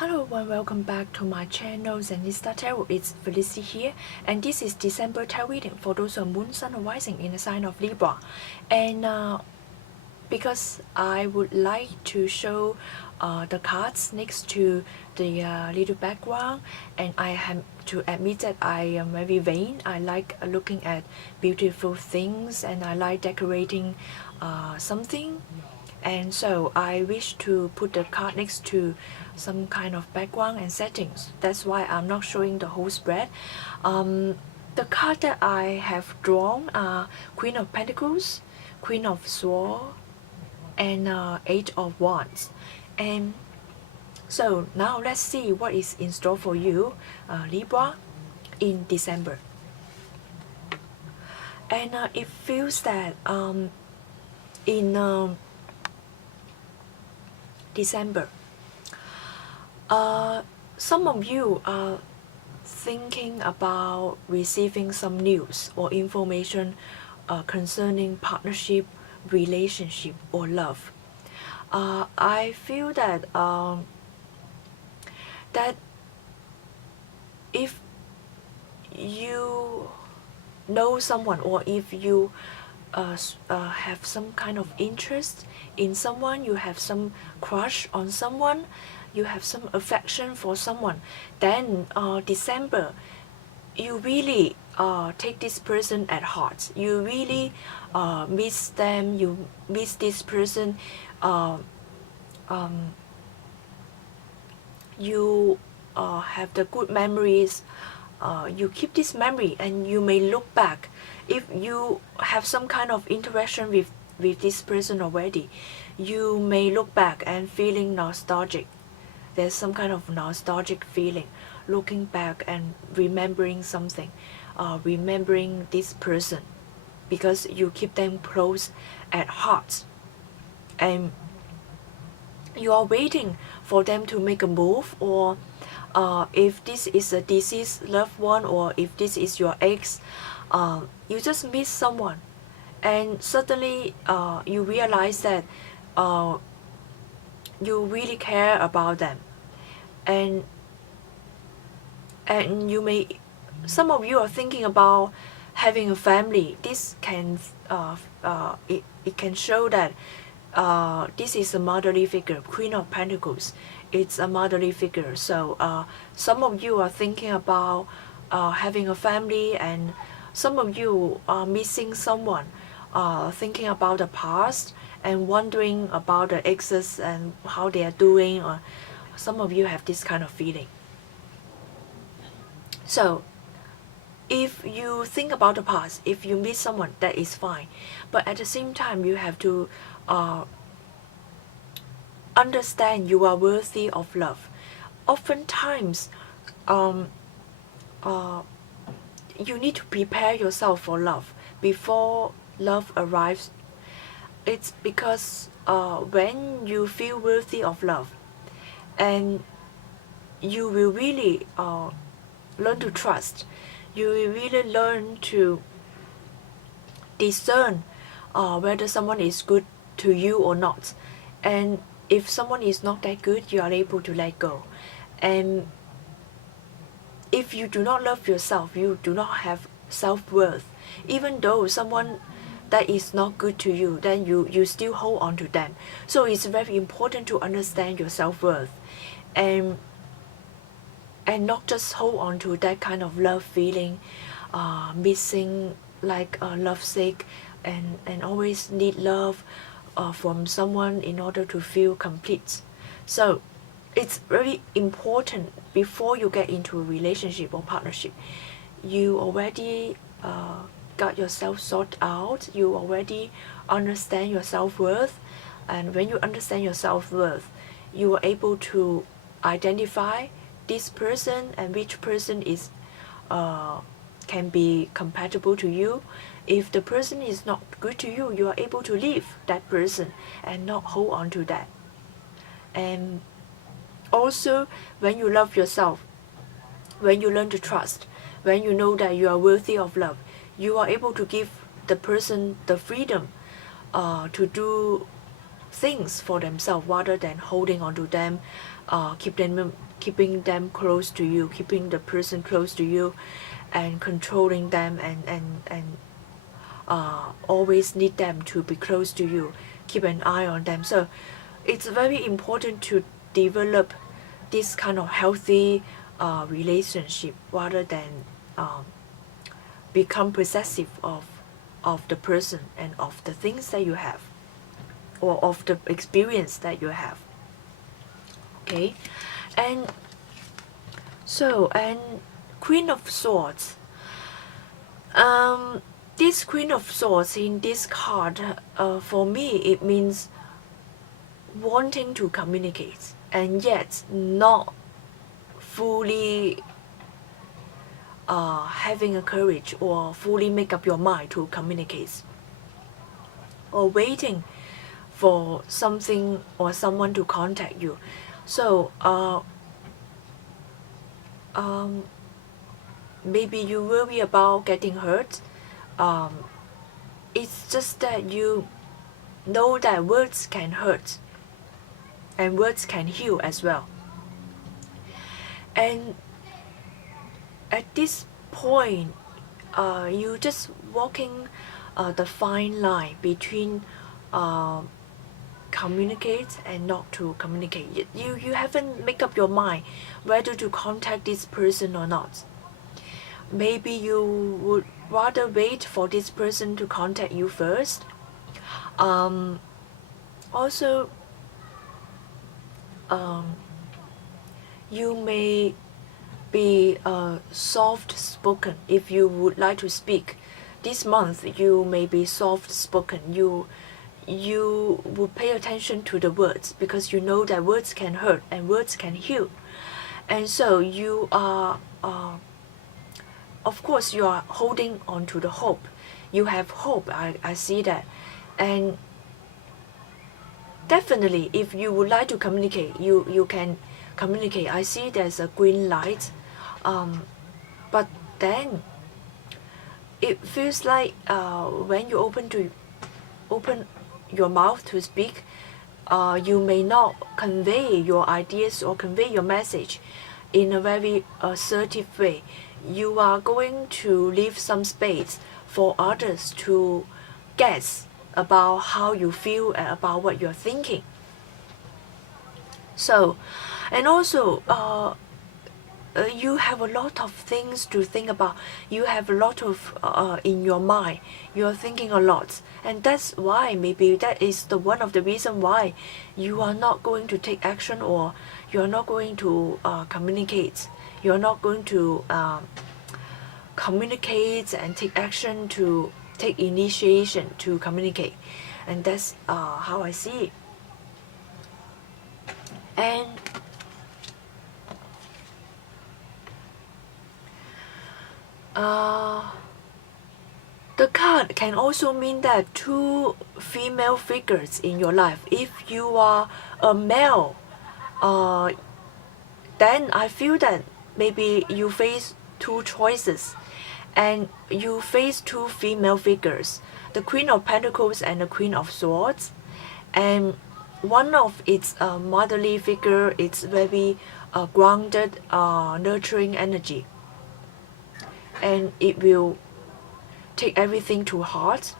Hello and welcome back to my channel Zenista Tarot. It's Felicity here, and this is December tarot reading for those who are Moon, Sun, or Rising in the sign of Libra. And because I would like to show the cards next to the little background, and I have to admit that I am very vain. I like looking at beautiful things, and I like decorating something. And so I wish to put the card next to some kind of background and settings. That's why I'm not showing the whole spread. The card that I have drawn are Queen of Pentacles, Queen of Swords, and Eight of Wands. And so now let's see what is in store for you, Libra, in December. And it feels that in December, some of you are thinking about receiving some news or information concerning partnership, relationship, or love. I feel that that if you know someone, or if you have some kind of interest in someone, you have some crush on someone, you have some affection for someone, then December, you really take this person at heart. You really miss them, you miss this person, you have the good memories, you keep this memory, and you may look back. If you have some kind of interaction with this person already, you may look back and feeling nostalgic. There's some kind of nostalgic feeling, looking back and remembering something, remembering this person, because you keep them close at heart. And you are waiting for them to make a move, or if this is a deceased loved one, or if this is your ex, you just miss someone, and suddenly you realize that you really care about them, and you may, some of you are thinking about having a family. This can it can show that this is a motherly figure. Queen of Pentacles, it's a motherly figure. So some of you are thinking about having a family, and some of you are missing someone, thinking about the past and wondering about the exes and how they are doing, or some of you have this kind of feeling. So if you think about the past, if you miss someone, that is fine, but at the same time you have to understand you are worthy of love. Oftentimes you need to prepare yourself for love before love arrives. It's because when you feel worthy of love, and you will really learn to trust, you will really learn to discern whether someone is good to you or not. And if someone is not that good, you are able to let go. And if you do not love yourself, you do not have self-worth, even though someone that is not good to you, then you still hold on to them. So it's very important to understand your self-worth, and not just hold on to that kind of love feeling, missing, like lovesick, and always need love from someone in order to feel complete. So it's very important, before you get into a relationship or partnership, you already got yourself sorted out, you already understand your self-worth. And when you understand your self-worth, you are able to identify this person and which person is can be compatible to you. If the person is not good to you, you are able to leave that person and not hold on to that. And also, when you love yourself, when you learn to trust, when you know that you are worthy of love, you are able to give the person the freedom to do things for themselves rather than holding on to them, keeping them close to you, keeping the person close to you, and controlling them, and always need them to be close to you, keep an eye on them. So it's very important to develop this kind of healthy relationship rather than become possessive of the person and of the things that you have, or of the experience that you have. Okay, and Queen of Swords. This Queen of Swords in this card, for me, it means wanting to communicate and yet not fully having a courage or fully make up your mind to communicate, or waiting for something or someone to contact you. So maybe you worry about getting hurt. It's just that you know that words can hurt and words can heal as well. And at this point, you just walking the fine line between communicate and not to communicate. You haven't make up your mind whether to contact this person or not. Maybe you would rather wait for this person to contact you first. Also, you may be soft spoken. If you would like to speak this month, you may be soft spoken. You will pay attention to the words because you know that words can hurt and words can heal. And so you are of course you are holding on to the hope. You have hope. I see that. And definitely if you would like to communicate, you can communicate. I see there's a green light, but then it feels like when you open your mouth to speak, you may not convey your ideas or convey your message in a very assertive way. You are going to leave some space for others to guess about how you feel and about what you're thinking. So, and also you have a lot of things to think about. You have a lot of in your mind. You're thinking a lot, and that's why maybe that is the one of the reason why you are not going to take action, or you are not going to communicate. You are not going to communicate and take action, to take initiation to communicate, and that's how I see it. And the card can also mean that two female figures in your life. If you are a male, then I feel that maybe you face two choices, and you face two female figures, the Queen of Pentacles and the Queen of Swords. And one of its motherly figure, it's very grounded, nurturing energy, and it will take everything to heart.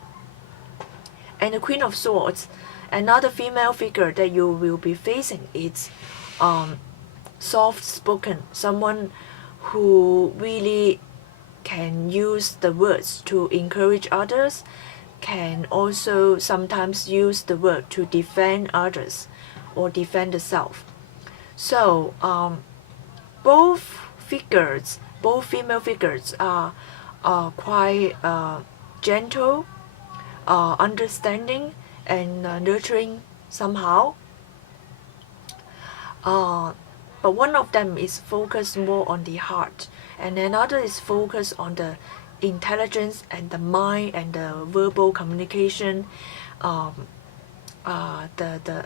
And the Queen of Swords, another female figure that you will be facing, it's soft spoken, someone who really can use the words to encourage others, can also sometimes use the word to defend others or defend the self. So both female figures are quite gentle, understanding, and nurturing somehow. But one of them is focused more on the heart, and another is focused on the intelligence and the mind and the verbal communication, the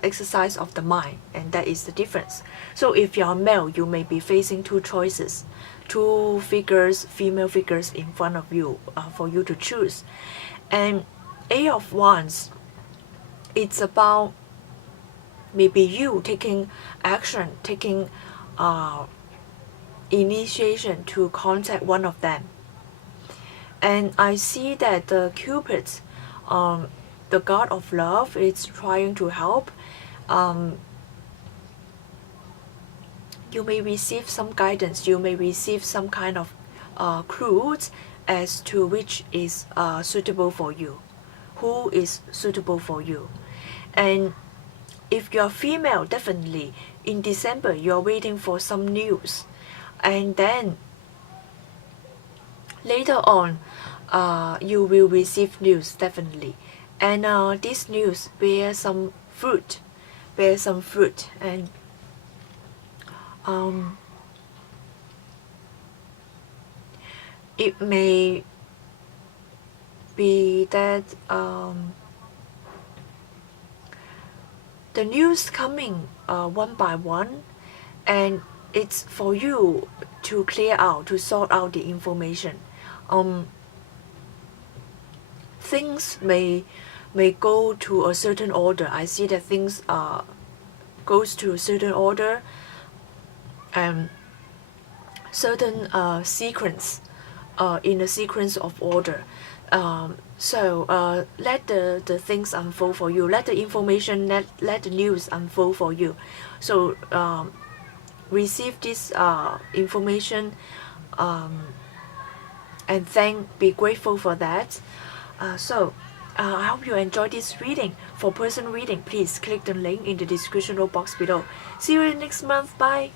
exercise of the mind, and that is the difference. So if you are male, you may be facing two choices, two figures, female figures in front of you for you to choose. And Eight of Wands, it's about maybe you taking action, taking initiation to contact one of them. And I see that the Cupid, the god of love, is trying to help. You may receive some guidance, you may receive some kind of clues as to which is suitable for you, who is suitable for you. And if you're female, definitely in December you're waiting for some news, and then later on you will receive news definitely. And this news bear some fruit, and it may be that the news coming one by one, and it's for you to clear out, to sort out the information. Things may go to a certain order. I see that things goes to a certain order and certain sequence, in a sequence of order. So let the things unfold for you. Let the information, let the news unfold for you. So receive this information, and be grateful for that. I hope you enjoyed this reading. For personal reading, please click the link in the description box below. See you next month. Bye.